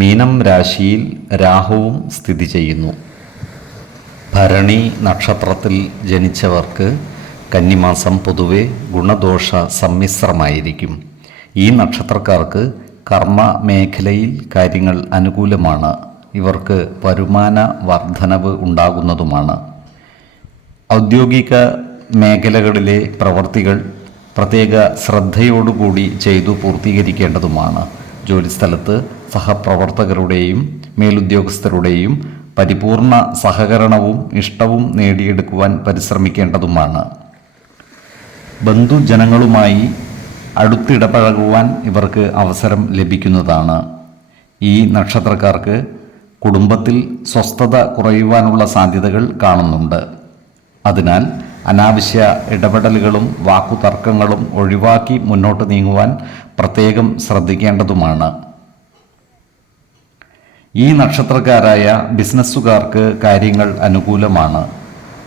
മീനം രാശിയിൽ രാഹുവും സ്ഥിതി ചെയ്യുന്നു. ഭരണി നക്ഷത്രത്തിൽ ജനിച്ചവർക്ക് കന്നിമാസം പൊതുവെ ഗുണദോഷ സമ്മിശ്രമായിരിക്കും. ഈ നക്ഷത്രക്കാർക്ക് കർമ്മ മേഖലയിൽ കാര്യങ്ങൾ അനുകൂലമാണ്. ഇവർക്ക് വരുമാന വർധനവ് ഉണ്ടാകുന്നതുമാണ്. ഔദ്യോഗിക മേഖലകളിലെ പ്രവർത്തികൾ പ്രത്യേക ശ്രദ്ധയോടുകൂടി ചെയ്തു പൂർത്തീകരിക്കേണ്ടതുമാണ്. ജോലിസ്ഥലത്ത് സഹപ്രവർത്തകരുടെയും മേലുദ്യോഗസ്ഥരുടെയും പരിപൂർണ സഹകരണവും ഇഷ്ടവും നേടിയെടുക്കുവാൻ പരിശ്രമിക്കേണ്ടതുമാണ്. ബന്ധുജനങ്ങളുമായി അടുത്തിടപഴകുവാൻ ഇവർക്ക് അവസരം ലഭിക്കുന്നതാണ്. ഈ നക്ഷത്രക്കാർക്ക് കുടുംബത്തിൽ സ്വസ്ഥത കുറയുവാനുള്ള സാധ്യതകൾ കാണുന്നുണ്ട്. അതിനാൽ അനാവശ്യ ഇടപെടലുകളും വാക്കുതർക്കങ്ങളും ഒഴിവാക്കി മുന്നോട്ട് നീങ്ങുവാൻ പ്രത്യേകം ശ്രദ്ധിക്കേണ്ടതുമാണ്. ഈ നക്ഷത്രക്കാരായ ബിസിനസ്സുകാർക്ക് കാര്യങ്ങൾ അനുകൂലമാണ്.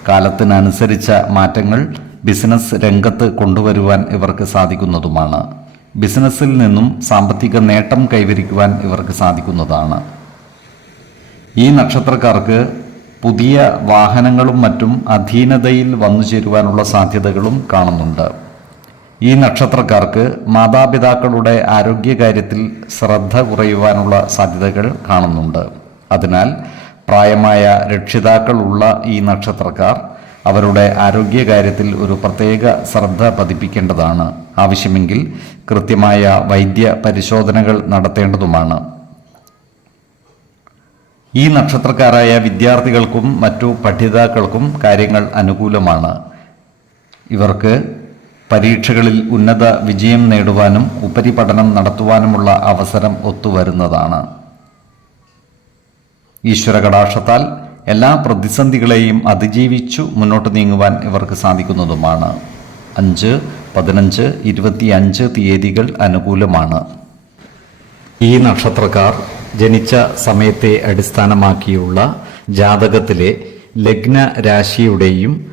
കാലത്തിനനുസരിച്ച മാറ്റങ്ങൾ ബിസിനസ് രംഗത്ത് കൊണ്ടുവരുവാൻ ഇവർക്ക് സാധിക്കുന്നതുമാണ്. ബിസിനസ്സിൽ നിന്നും സാമ്പത്തിക നേട്ടം കൈവരിക്കുവാൻ ഇവർക്ക് സാധിക്കുന്നതാണ്. ഈ നക്ഷത്രക്കാർക്ക് പുതിയ വാഹനങ്ങളും മറ്റും അധീനതയിൽ വന്നു ചേരുവാനുള്ള സാധ്യതകളും കാണുന്നുണ്ട്. ഈ നക്ഷത്രക്കാർക്ക് മാതാപിതാക്കളുടെ ആരോഗ്യകാര്യത്തിൽ ശ്രദ്ധ കുറയുവാനുള്ള സാധ്യതകൾ കാണുന്നുണ്ട്. അതിനാൽ പ്രായമായ രക്ഷിതാക്കളുള്ള ഈ നക്ഷത്രക്കാർ അവരുടെ ആരോഗ്യകാര്യത്തിൽ ഒരു പ്രത്യേക ശ്രദ്ധ പതിപ്പിക്കേണ്ടതാണ്. ആവശ്യമെങ്കിൽ കൃത്യമായ വൈദ്യ പരിശോധനകൾ നടത്തേണ്ടതുമാണ്. ഈ നക്ഷത്രക്കാരായ വിദ്യാർത്ഥികൾക്കും മറ്റു പഠിതാക്കൾക്കും കാര്യങ്ങൾ അനുകൂലമാണ്. ഇവർക്ക് പരീക്ഷകളിൽ ഉന്നത വിജയം നേടുവാനും ഉപരിപഠനം നടത്തുവാനുമുള്ള അവസരം ഒത്തുവരുന്നതാണ്. ഈശ്വര കടാക്ഷത്താൽ എല്ലാ പ്രതിസന്ധികളെയും അതിജീവിച്ചു മുന്നോട്ട് നീങ്ങുവാൻ ഇവർക്ക് സാധിക്കുന്നതുമാണ്. അഞ്ച് പതിനഞ്ച് ഇരുപത്തിയഞ്ച് തീയതികൾ അനുകൂലമാണ്. ഈ നക്ഷത്രക്കാർ ജനിച്ച സമയത്തെ അടിസ്ഥാനമാക്കിയുള്ള ജാതകത്തിലെ ലഗ്ന രാശിയുടെയും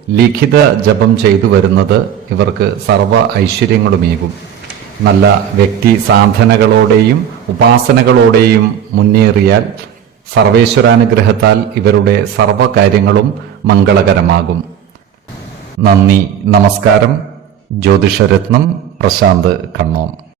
ലിഖിത ജപം ചെയ്തു വരുന്നത് ഇവർക്ക് സർവ ഐശ്വര്യങ്ങളുമേകും. നല്ല വ്യക്തി സാധനകളോടെയും ഉപാസനകളോടെയും മുന്നേറിയാൽ സർവേശ്വരാനുഗ്രഹത്താൽ ഇവരുടെ സർവകാര്യങ്ങളും മംഗളകരമാകും. നന്ദി നമസ്കാരം. ജ്യോതിഷരത്നം പ്രശാന്ത് കണ്ണോം.